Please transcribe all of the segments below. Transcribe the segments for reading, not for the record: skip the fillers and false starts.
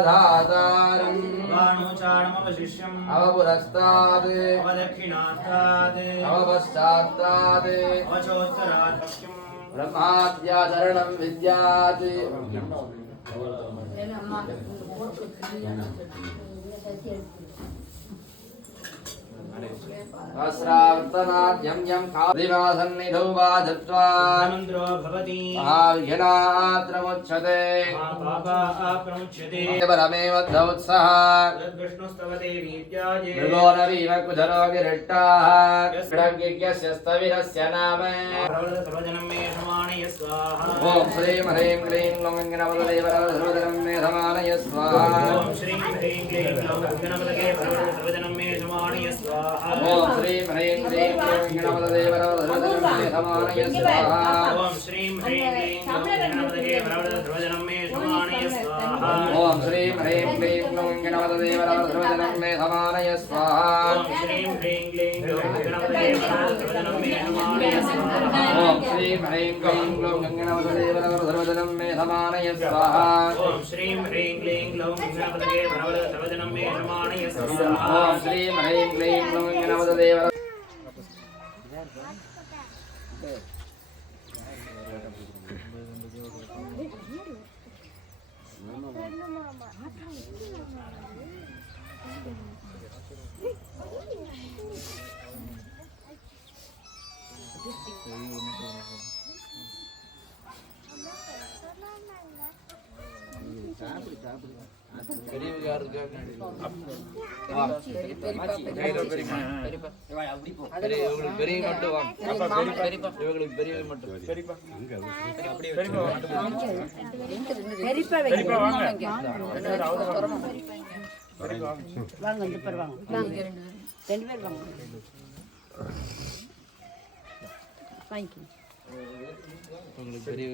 अवधातारम् वाणोचारणमवशिष्यम् अवपुरस्तात् अवदक्षिणात्तात् अवपश्चात्तात् अवचोत्तरात् ब्रह्माद्याचरणं विद्यात् अस्रावर्तनाद्यं यं कादिवासन्निधौ वा दत्त्वा मन्त्रो भवति महाविघ्नात्रमुच्यते महापापाप्रमुच्यते परमेव धौत्सः तद्विष्णुस्तवते वीत्याजे मृगो न वीव कुधरो गिरिट्टाः षड्गिज्ञस्य स्थविरस्य नाम सर्वजनं मे समानय स्वाहा ॐ श्रीं ह्रीं क्लीं ग्लौं गणपतदेवरवधर्वजनं मे समानय स्वाहा ॐ श्रीं ह्रीं क्लीं ग्लौं गणपतये सर्वजनं मे समानय स्वाहा ॐ श्रीं ह्रीं क्लीं ग्लौं गणपतदेवरवधर्वजनं मे समानय स्वाहा ॐ श्रीं ह्रीं क्लीं ग्लौं गणपतये सर्वजनं मे समानय स्वाहा ॐ श्रीं ह्रीं क्लीं ग्लौं गणपतदेवरवधर्वजनं मे समानय स्वाहा ॐ श्रीं ह्रीं क्लीं ग्लौं गणपतये सर्वजनं मे समानय स्वाहा ॐ श्रीं ह्रीं क्लीं ग्लौं गणपतदेवरवधर्वजनं मे समानय स्वाहा ॐ श्रीं ह्रीं क्लीं ग्लौं गणपतये सर्वजनं मे समानय स्वाहा ॐ श्रीं ह्रीं क्लीं ग्लौं गणपतदेवर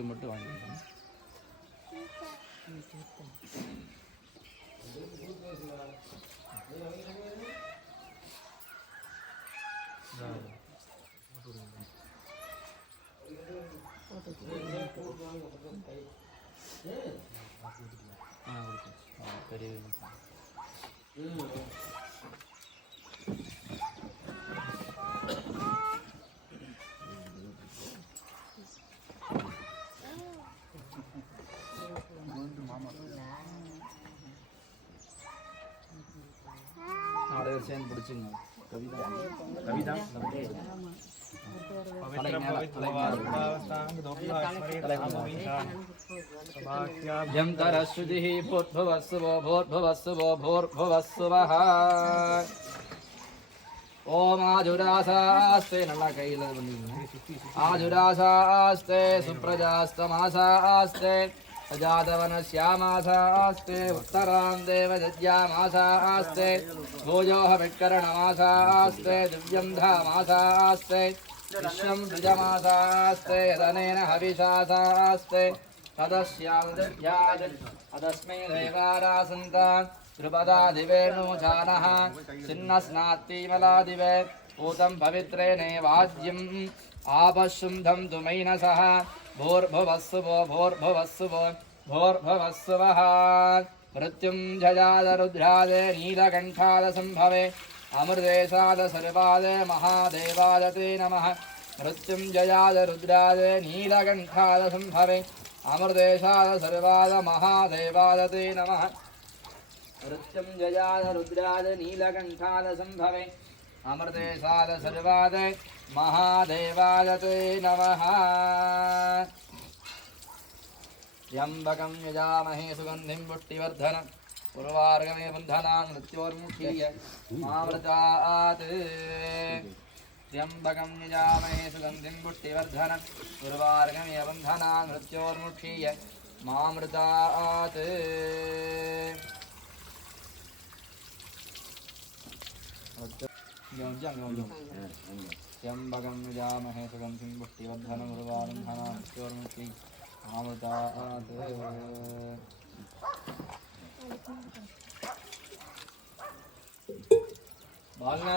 மட்டும் வாங்க சேர்ந்து பிடிச்சுங்க கவிதா जं तरश्रुतिः भूर्भुवस्सुवो भूर्भुवस्सुवो भूर्भुवस्सुवः ओम आजुरासास्ते नल्ला कैल आजुरासास्ते सुप्रजास्तमासास्ते सजातवनश्यामासास्ते उत्तरां देवदज्यामासास्ते भोजोह विकरणमासास्ते दिव्यं धामासास्ते विश्वं द्विजमासास्ते यदनेन हविषासास्ते तदस्यादध्याय अदस्मै देवारासन्तान् त्रिपदा दिवेणुजानः छिन्नस्नात्तिमलादिवे पूतं पवित्रेणेवाज्यम् आपशुन्धं तु मैनसः भूर्भुवस्सुवो भूर्भुवस्सुवो भूर्भुवस्सुवः मृत्युञ्जयादरुद्रादे नीलकण्ठादसम्भवे अमृतेशादसर्वादे महादेवादते नमः मृत्युञ्जयादरुद्रादे नीलकण्ठादसम्भवे अमृतेशादसर्वाद महादेवादते नमः मृत्युञ्जयादरुद्राद नीलकण्ठादसम्भवे अमृतेशादसर्वाद महादेवादते नमः त्र्यम्बकं यजामहे सुगन्धिं पुष्टिवर्धनम् उर्वारुकमिव बन्धनान् मृत्योर्मुक्षीय मामृतात् त्र्यम्बकं यजामहे सुगन्धिं पुष्टिवर्धनम् उर्वारुकमिव बन्धनान् मृत्योर्मुक्षीय मामृतात् त्र्यम्बकं यजामहे सुगन्धिं पुष्टिवर्धनम् उर्वारुकमिव मृत्योर्मुक्षीय मामृतात् बालना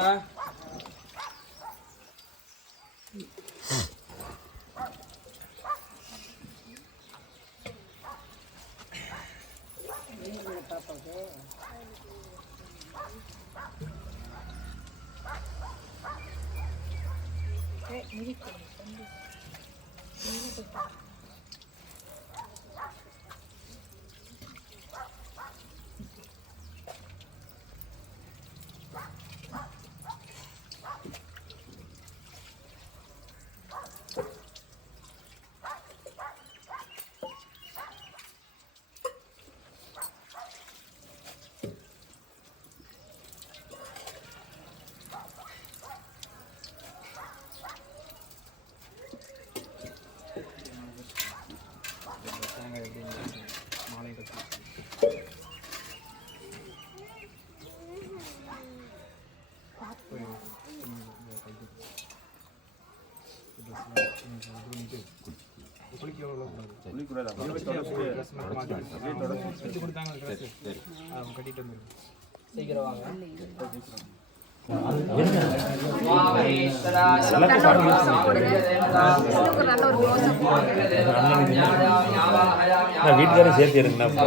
வீட்டுக்காரன் சேர்த்து இருங்கண்ணா.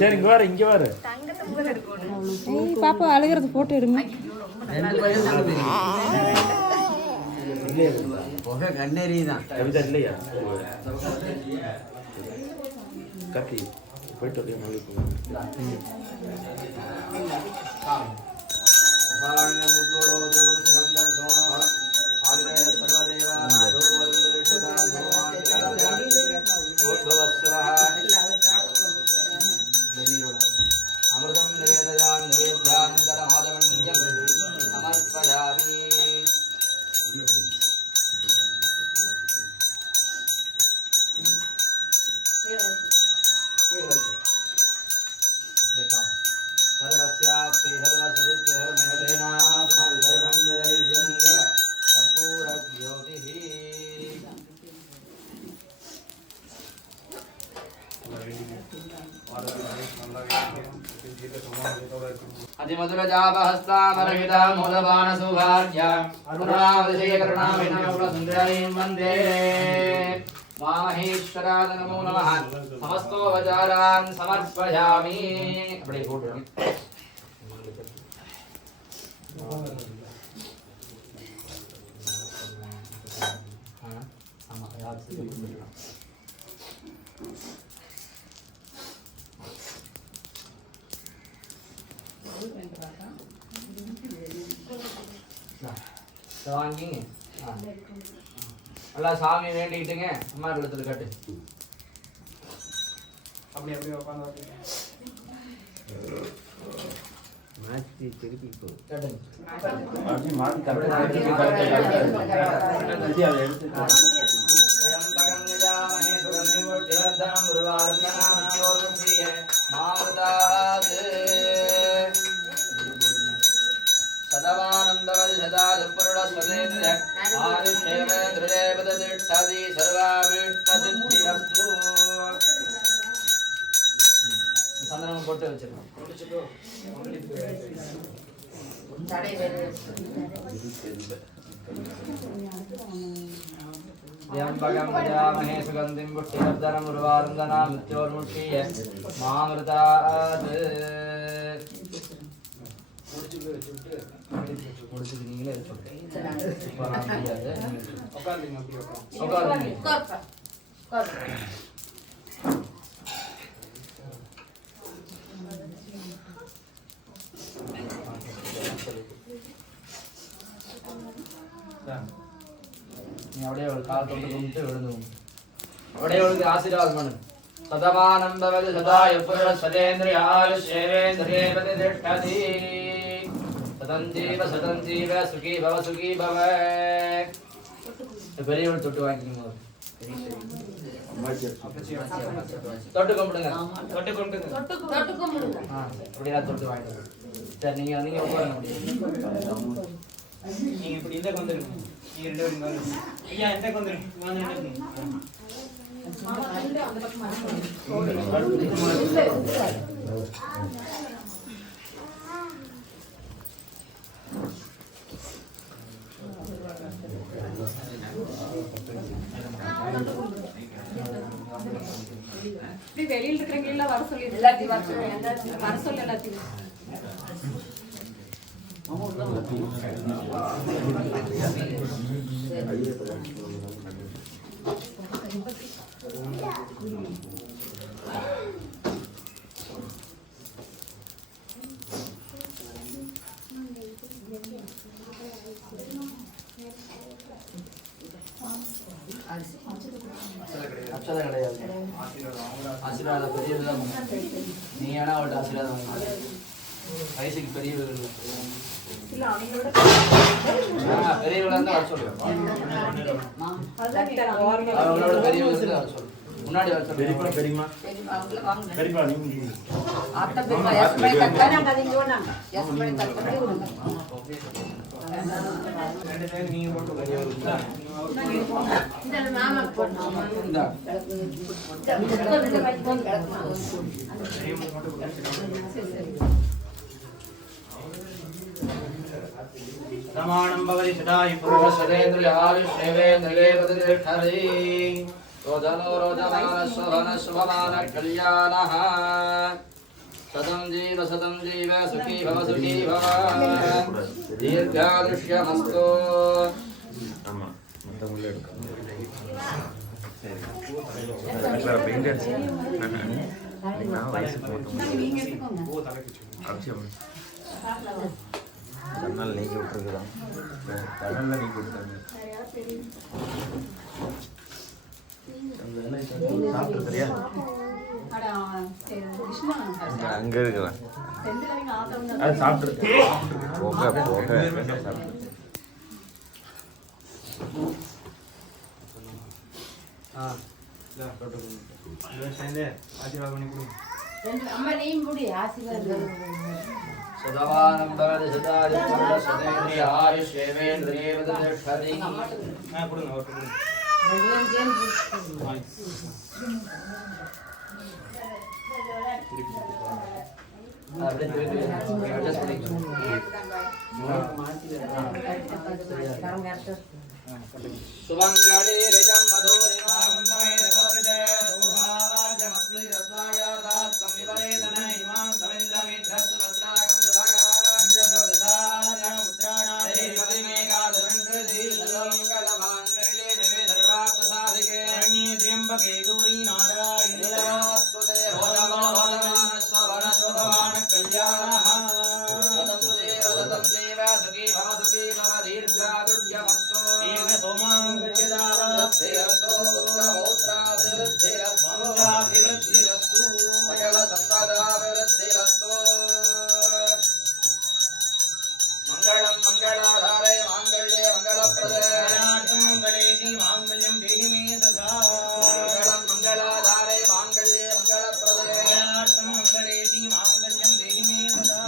சரி இங்க வர இங்க வர பாப்பா அழுகிறது போட்டோ எடுங்க. இல்லையா கத்தி போயிட்டு அப்படியே மொழி அமிர்தம் நிவேதயாமி நிவேத்யானந்தரமாதமன்யம் சமர்ப்பயாமி. அதிமதுரஜாபஹஸ்தாமரகிதா மூலபான சௌபார்ய கருணாவதிசய கருணாவிநாயகசுந்தரீம் வந்தே மாமஹேஸ்வராய நமோ நமः. சமஸ்தோபசாரான் சமர்ப்பயாமி. அப்படியே போட்டுருங்க. வாங்கிங்க. நல்லா சாமி வேண்டிக்கிட்டுங்க. அம்மா கழுத்துல கட்டு. அப்படி அப்படியே உட்காந்து மாற்றி திருப்பி கட்டுங்க. சந்தனம் போட்டு வச்சிருக்கோம். யம்பகம் வஜாமஹே சுகந்திம் புஷ்டிவர்தனம் உருவாருந்தனாம் மித்யோர்முஷ்டிய மாமிருதாத். முடிச்சுட்டு நீங்களே நீ அப்படியே ஒரு கால் தொட்டு கும்பிட்டு விழுந்து அப்படியே அவளுக்கு ஆசீர்வாதம் பண்ணு. சதமானம் பவது சதா யப்புருஷ சதேந்திரிய ஆயுஷ்யேவேந்திரியே பிரதிஷ்டதி. சதஞ்சீவ சதஞ்சீவ சுகி பவ சுகி பவ. பெரியவள் தொட்டு வாங்கிக்கும். தொட்டு கும்பிடுங்க. தொட்டு கும்பிடுங்க. அப்படியே தொட்டு வாங்கிட்டு. சரி நீங்க நீங்க உட்காருங்க. நீங்க இப்படி இந்த வந்துருங்க. நீங்க ரெண்டு பேரும் வந்துருங்க. ஐயா இந்த வந்துருங்க. வெளியில இருக்கிறவங்க எல்லாம் வர சொல்லி எல்லாத்தையும் வர சொல்லி எல்லாத்தையும் அச்சதை கிடையாது. ஆசீர்வாதம் பெரியவர்கள் நீ ஏன்னா அவள்கிட்ட ஆசீர்வாதம் வயசுக்கு பெரியவர்கள் பெரியவர்கள் இருந்தால் வர சொல்லுவேன். அவங்களோட பெரியவர்கள் இருந்தால் வர சொல்லுவேன். முன்னாடி வர சொல்லுவேன். பெரியமா பெரியமா நீங்க போட்டு பெரியவர்கள் प्रमाणं भवति सदायि पुरुषसदेन्द्रियायुष्येवेन्द्रिये प्रतिष्ठति रोदनो रोदमानस्वभनस्वभमान कल्याणः सतं जीव सुखी भव दीर्घायुष्यमस्तु ஆமா மொத்தம் உள்ள எடுக்கணும் சரி பெயிண்ட் அடிச்சு நான் வயசுக்கு மட்டும் அவசியம் கண்ணால் நீக்கி விட்டுருக்குதான் கடலில் நீக்கி விட்டுருங்க சாப்பிட்டு சரியா அங்க இருக்கலாம் அது சாப்பிட்டு போக போக சாப்பிட்டு ஆசீர்வாதம் பண்ணி கொடுங்க. அம்மா நீயும் முடி ஆசீர்வாதம் सदावानं भवति सदायि पुरुषसदेन्द्रियायुष्येवेन्द्रिये प्रतिष्ठति கொடுங்க அவர்கிட்ட கொடுங்க. सुमंगली रिजं मधुरिमां समेत भवते सौभाग्यमस्मि रत्नायादास्तं विपरेतन इमां तवेन्द्रमिद्धस् भद्रागं सुभगां जगोदधार्य मुद्राणां देवतिमेकादशङ्कृति सर्वमङ्गलमाङ्गल्ये शिवे सर्वार्थसाधिके शरण्ये त्र्यम्बके गौरी नारायणी नमोऽस्तुते भोजमानस्वभनस्वभवान् कल्याणः सतं देव सुखी भव दीर्घादुर्यमस्तु सोमांगच्यदावस्तेरस्तो पुत्रपौत्रादिवृद्धिरस्तु सकल संपदाविवृद्धिरस्तु मंगलम मंगलाधारे मांगल्ये मंगलप्रदे मंगलेशी मांगल्यं देहि मे सदा मंगलम मंगलाधारे मांगल्ये मंगलप्रदे मंगलेशी मांगल्यं देहि मे सदा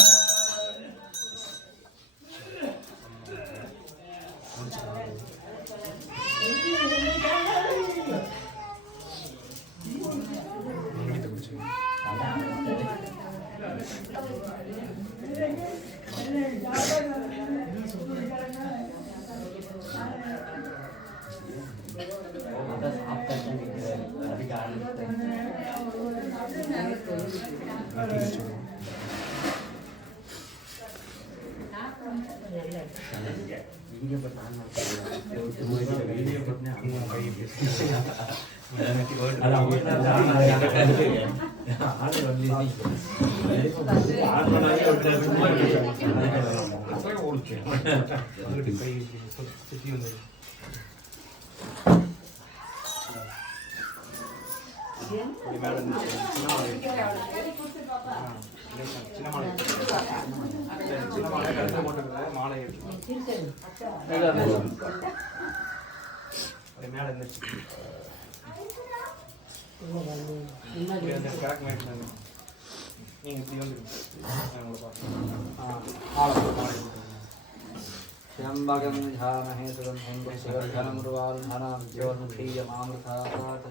त्र्यम्बकं ध्यामहे सुगन्धिं पुष्टिवर्धनमुर्वारुधनां ज्योतिषीयमामृतात्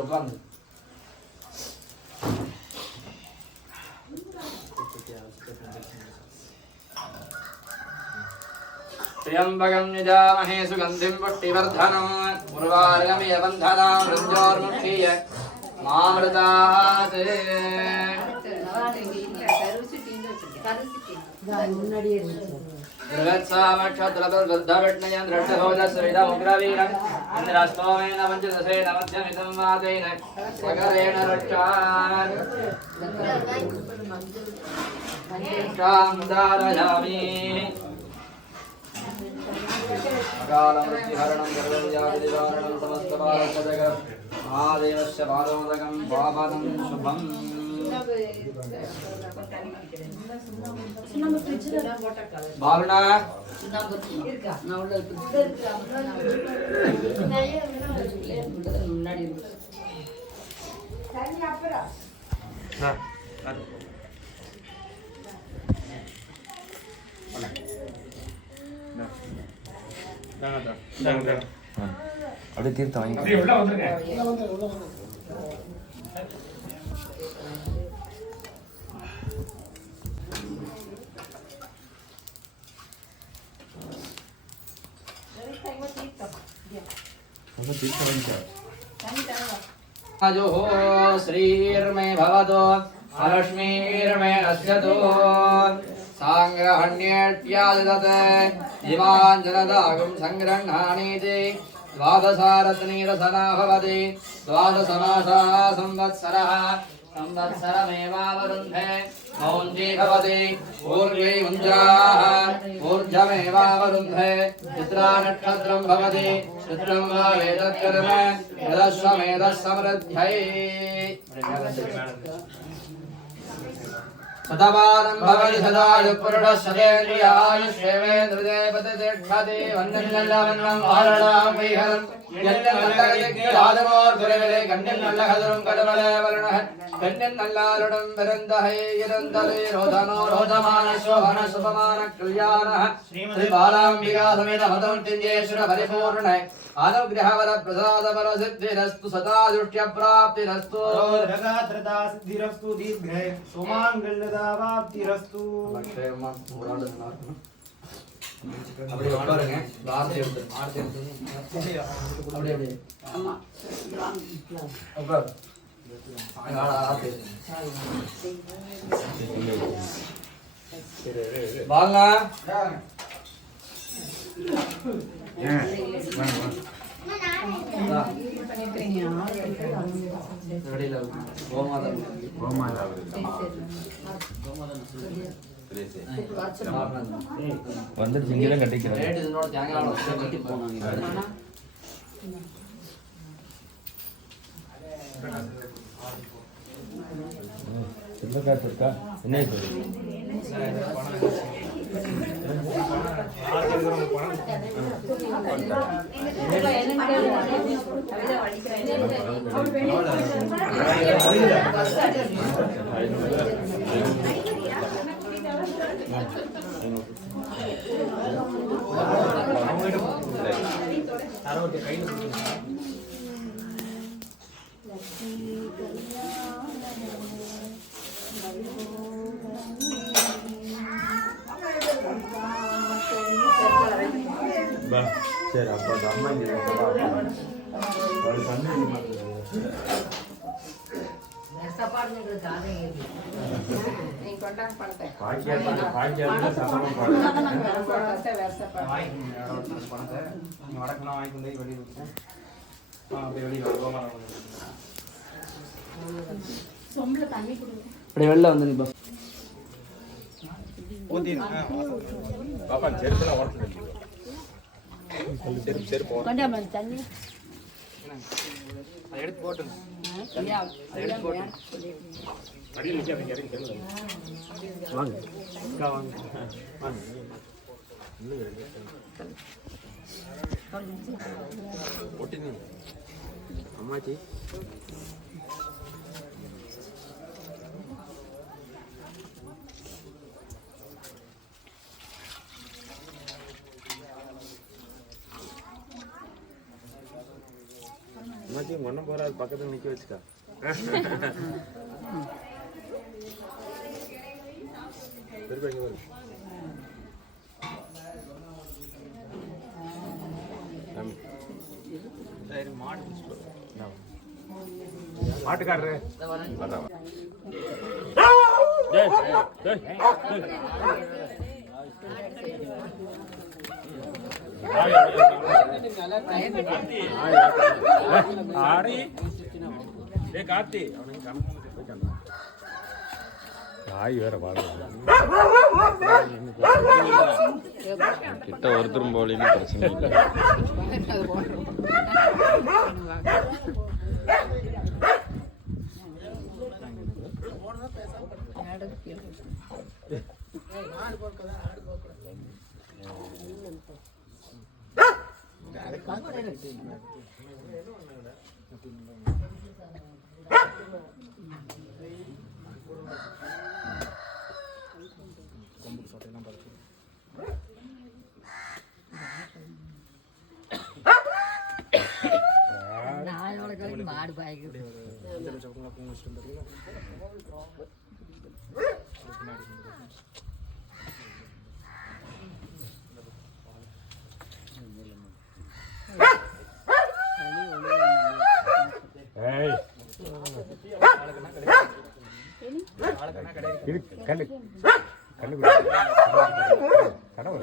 உட்காந்து त्र्यम्बकं यजामहे सुगन्धिं पुष्टिवर्धनम् उर्वारुकमिव बन्धनां रञ्जोर्मुक्षीय मामृतात् முன்னாடியே இருந்துச்சு बृहत्सामक्षत्रबलबद्धविष्णयं दृष्टभोजस्विदमुग्रवीरम् इन्द्रस्तोमेन पञ्चदशेन मध्यमिदं वातेन सकरेण रक्षान् मुदारयामि अकालमृत्युहरणं सर्वव्याधिनिवारणं समस्तपालकजगत् महादेवस्य पादोदकं पावनं शुभम् பாவனா முன்னாடி அப்படியே தீர்த்தம் வாங்கி अजोः श्रीर्मे भवतो अलक्ष्मीर्मे नश्यतो साङ्ग्रहण्येत्याददत् इमान् जनदागुं सङ्ग्रह्णानीति द्वादशारत्नीरसना भवति द्वादशमासा संवत्सरः संवत्सरमेवावरुन्धे मौञ्जी भवति पूर्वे मुञ्जाः ऊर्ध्वमेवावरुन्धे चित्रा नक्षत्रं भवति चित्रं वा वेदत्कर्म यदश्वमेधः समृद्ध्यै सतवानं भवति सदायुः सदेन्द्रियायुष्येवेन्द्रिये पतिष्ठति वन्दन्नल्लवन्नं वारणां वैहरं यन्नल्लगदिग्राजमोर्गुरविले कन्यन्नल्लहदुरं कलमले वर्णः कन्यन्नल्लारुडं विरन्दहै यरन्दले रोदनो रोदमानशोभन सुपमान कल्याणः श्रीबालाम्बिका समेत भदन्त्येश्वर परिपूर्ण अनुग्रहवर प्रसाद वर सिद्धिरस्तु सदा दृष्ट्य प्राप्तिरस्तु रगात्रता सिद्धिरस्तु दीर्घे सुमांगल्यदावाप्तिरस्तु அப்படியே உட்காருங்க ஆர்த்தி எடுத்து அப்படியே அப்படியே ஆமா உட்காரு ஆர்த்தி பாலனா வந்துட்டு இங்கெல்லாம் கட்டிக்கிறேன் சின்ன காசு இருக்கா என்ன சரி அப்போ அந்த அம்மா இங்கே வெளில வந்து நிப்பா பாப்பா செருப்புலாம் ஓரத்தில் செருப்பு தண்ணி எடுத்து போட்டுங்க எடுத்து போட்டுங்க வாங்க அம்மாச்சி அம்மாச்சியும் ஒன்றும் போகிறாது பக்கத்தில் நிற்க வச்சுக்கா. மாட்டுக்காரரு கார்த்தி நாய் வேற கிட்ட ஒருத்தரும் போலின்னு பிரச்சனை இல்லை. மாடு பாய்க்கு கண்ணு கண்ணு கனவு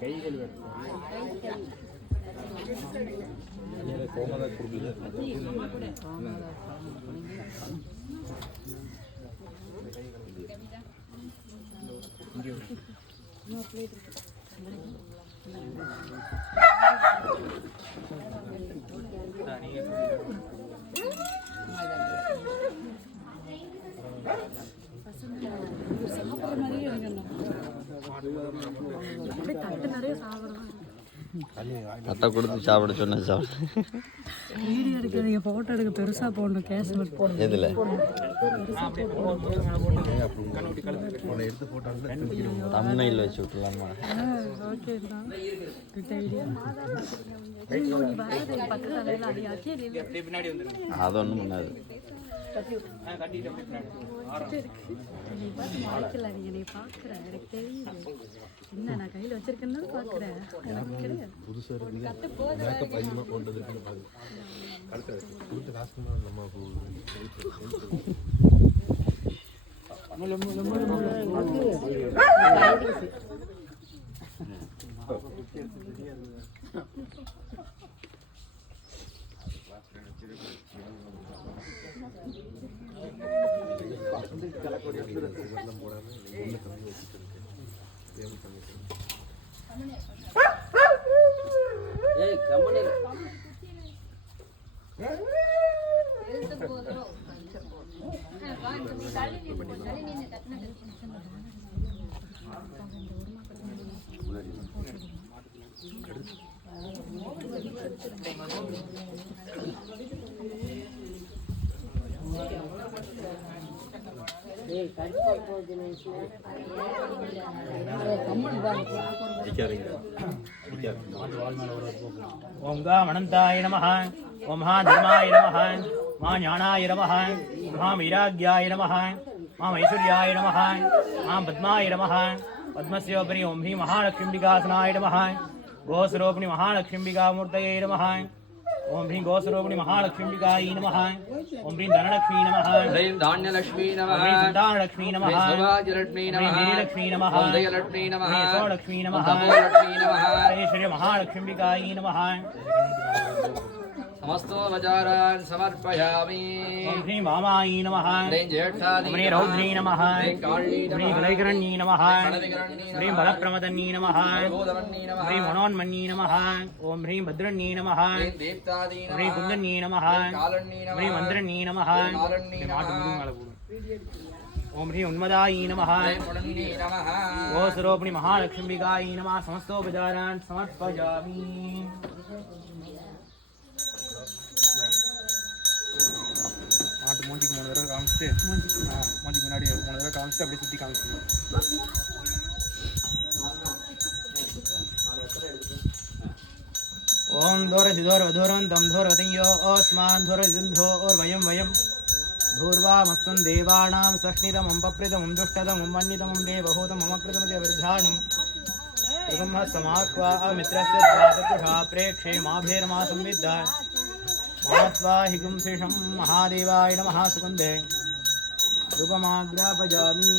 கைகள் கோமதா கொடுக்குது. அட்டை கொடுத்து சாப்பிட சொன்ன சாப்பிட வீடியோ எடுக்கிறீங்க, ஃபோட்டோ எடுக்க பெருசாக போடணும், கேஸ் போடணும். எதில் தமிழில் வச்சு விட்டுலாமா? ஓகே தான் அது ஒன்றும் பண்ணாது. நீ பார்க்குறேன், எனக்கு தெரியுது என்ன நான் கையில் வச்சிருக்கேன்னு பார்க்குறேன். ஓம் காமனந்தாய நமஹ, ஓம் தர்மாய நமஹ, மா ஞானாய நமஹ, மா வைராக்யாய நமஹ, மா ஐஸ்வர்யாய நமஹ, மா பத்மாய நமஹ, பத்மஸ்யோபரி ஓம் ஹ்ரீம் மகாலக்ஷ்மிகாசனாய நமஹ, கோஸ்வரூபிணி மகாலக்ஷ்மிகாமூர்த்தயே நமஹ, ஓம் ஹ்ரீம் கோஸ்வரூபிணி மகாலக்ஷ்மிகாயை நமஹ, ஓம் ஹ்ரீம் தனலக்ஷ்மீ நமஹ, ஹ்ரீம் தான்யலக்ஷ்மீ நமஹ, ஹ்ரீம் சந்தானலக்ஷ்மீ நமஹ, சௌபாகியலக்ஷ்மீ நமஹ, நீலக்ஷ்மீ நமஹ, உதயலக்ஷ்மீ நமஹ, சோலக்ஷ்மீ நமஹ, தபோலக்ஷ்மீ நமஹ, ஐஸ்வர்ய மகாலக்ஷ்மிகாயை நமஹ. समस्तोपचारान् समर्पयामि। ओम ह्रीं वामायै नमः। ह्रीं ज्येष्ठायै ओम ह्रीं रौद्रै नमः। ह्रीं काळ्यै ह्रीं नमः। कलैकरण्यै नमः। कलविकरण्यै नमः। ह्रीं बलप्रमदन्यै नमः। भूतवन्यै नमः। ह्रीं मनोन्मन्यै नमः। ओम ह्रीं भद्रण्यै नमः। ह्रीं दीप्तायै नमः। ह्रीं कुन्दन्यै नमः। ह्रीं कालण्यै नमः। ह्रीं मन्त्रण्यै नमः। कालण्यै नमः। ओम ह्रीं उन्मदायै नमः। ह्रीं पुण्यै नमः। ओ स्वरूपिणी महालक्ष्मीकायै नमः। समस्तोपचारान् समर्पयामि। மாட்டு மூஞ்சிக்கு 3 தடவை காமிச்சிட்டு மூஞ்சிக்கு முன்னாடி 3 தடவை காமிச்சிட்டு அப்படியே சுற்றி காமிச்சிட்டு ஓம் தோரதிதோர் வதோரவந்தம் தோரவதியோ ஓஸ்மான் தோரதிந்தோர் வயம் வயம் धूर्वामस्तं देवानां सष्णितमं पप्रितमं दुष्टतमं मन्नितमं देवहूतममकृतमदे वृद्धानं ब्रह्मसमाक्वा अमित्रस्य द्वादपुषा प्रेक्षे माभेर्मा संविद्धा मात्वा हिगुं शेषं महादेवाय नमः सुगन्धे धूपमाग्रापयामि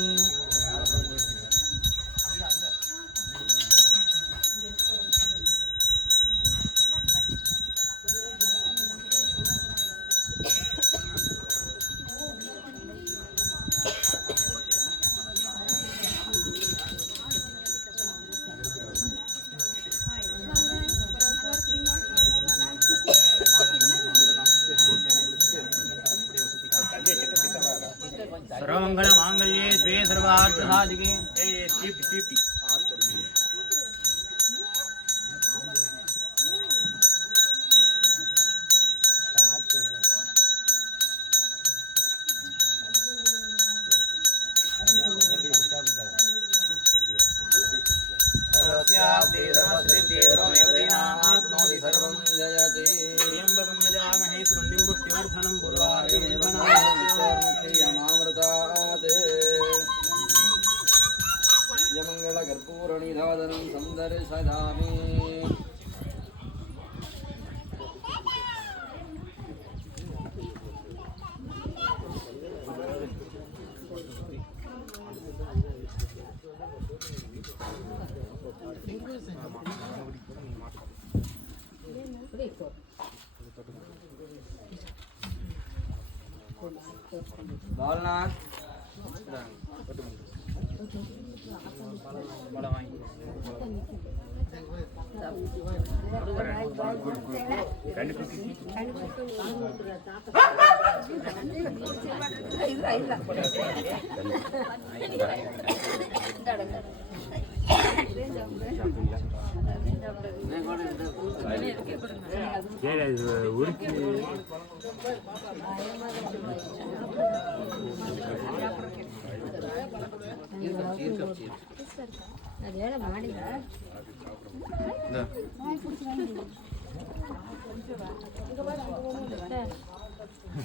सर्वमंगलमांगल्ये श्वे सर्वार्थसाधिके सर्वं जयते। त्र्यम्बकं यजामहे सुगन्धिं पुष्टिवर्धनं यमामृतात् यमङ्गलकर्पूरनिधादनं सन्दर्शयामि। बोलना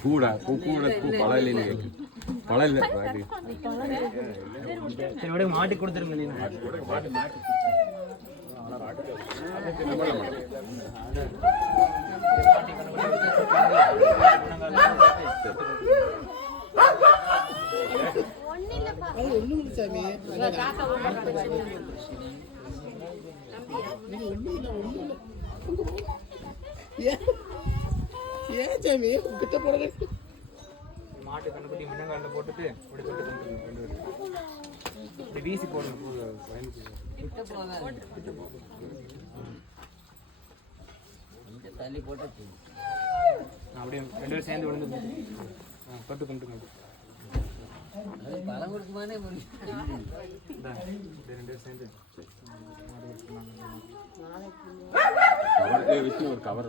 கூட பழையில பழையில சரி விட மாட்டி கொடுத்துருங்க மாட்டு கண்ணுக்குட்டி முன்னங்காலில் போட்டுட்டு இப்படி தொட்டு இப்படி வீசி போடணும். தள்ளி போட்டு அப்படியே 2 பேரும் சேர்ந்து விழுந்து தொட்டு கும்பிட்டு பலம் கொடுக்குமானே 2 பேரும் சேர்ந்து வச்சு ஒரு கவர்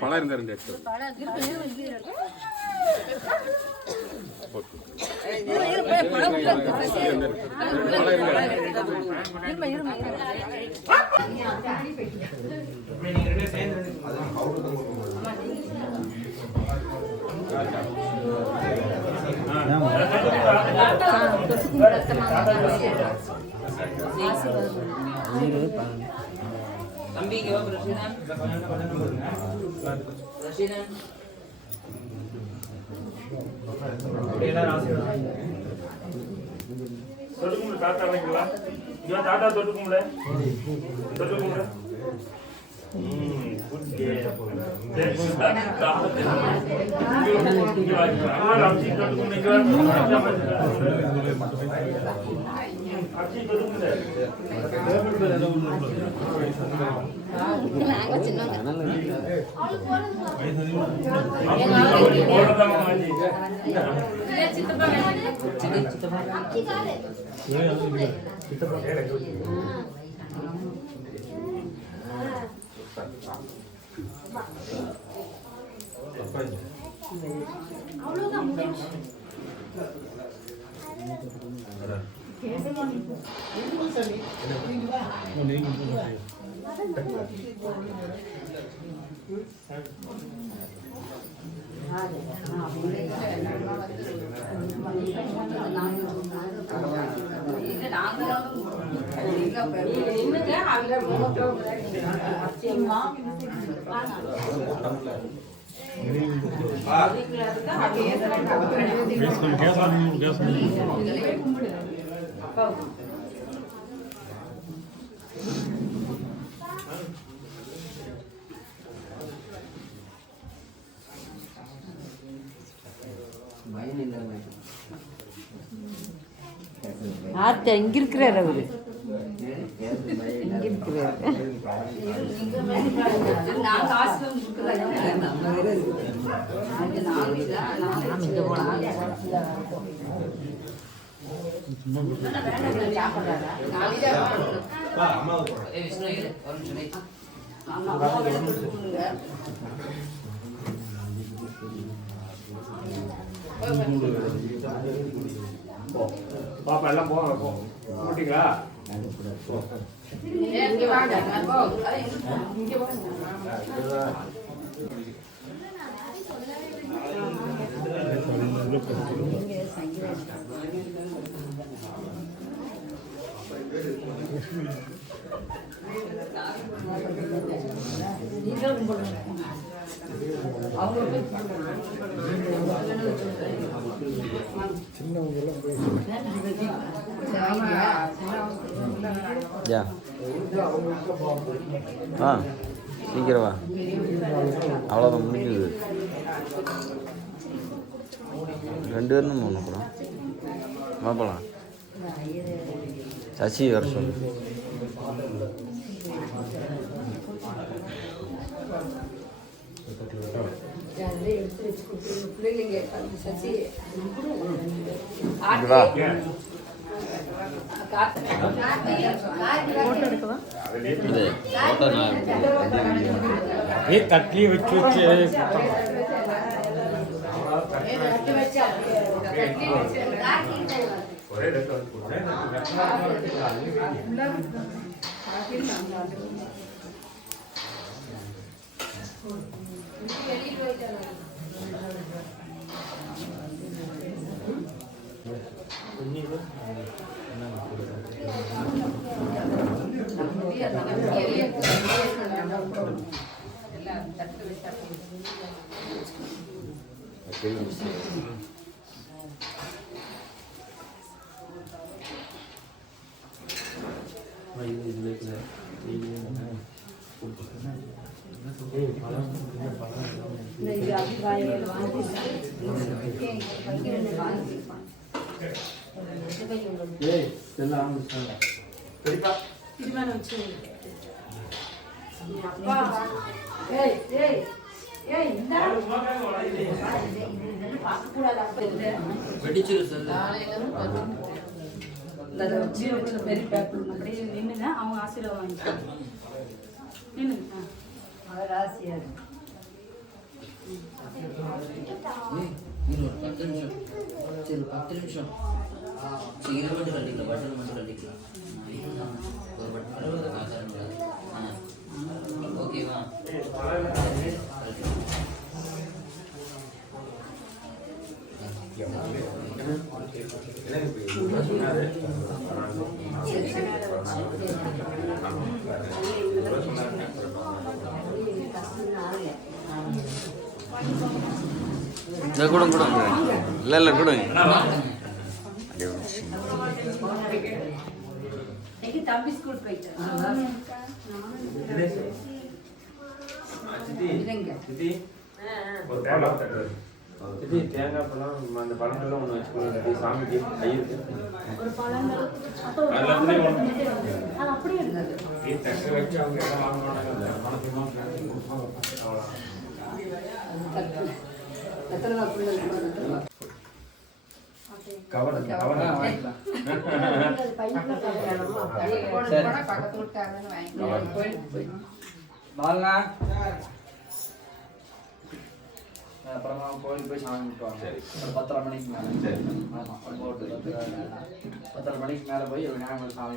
பழம் இருந்தா 2 எடுத்து தம்பிக்கு ரஷீதன் தொட்டுக்கும்பு தாத்தா வைங்களா இங்க தாத்தா தொட்டுக்கும்புல தொட்டுக்கும்புல ஆத்த எங்க இருக்கிறார் அவரு எங்க இருக்கிறார் பாப்பா எல்லாம் போங்க போட்டீங்களா சீக்கிரம் வா அவ்வளோதான் முடிஞ்சது 2 பேரும் ஒன்று போகலாம் போகலாம் சசி வர சொல்லு தட்லி வச்சு அவங்க ஆசீர்வாதம் இன்னொரு 10 நிமிஷம் சரி 10 நிமிஷம் இது மட்டும் கட்டிக்கலாம் பட்டன் மட்டும் கட்டிக்கலாம் ஒரு பட்டன் ஓகேவா இந்த கொடுங்க கொடுங்க இல்லை இல்லை கொடுங்க தம்பி ஸ்கூல் போயிட்டு ஒரு தேங்காய் தட்டுறது. தேங்காய் பழம் அந்த பழங்கள்லாம் ஒன்று வச்சுக்கணும் சாமிக்கு ஐயருக்கு எல்லாத்துலேயும் ஒன்று தட்டு வச்சு அவங்க எல்லாம் வாங்குவாங்க. கவர் கவர் பக்கத்து விட்டாங்கன்னு வாங்கி பாருங்க அப்புறமா கோயிலுக்கு போய் சாமி கும்பிட்டுவாங்க ஒரு 10:30 மணிக்கு மேலே. ஆமாம் 10:30 மணிக்கு மேலே போய் விநாயகர் சாமி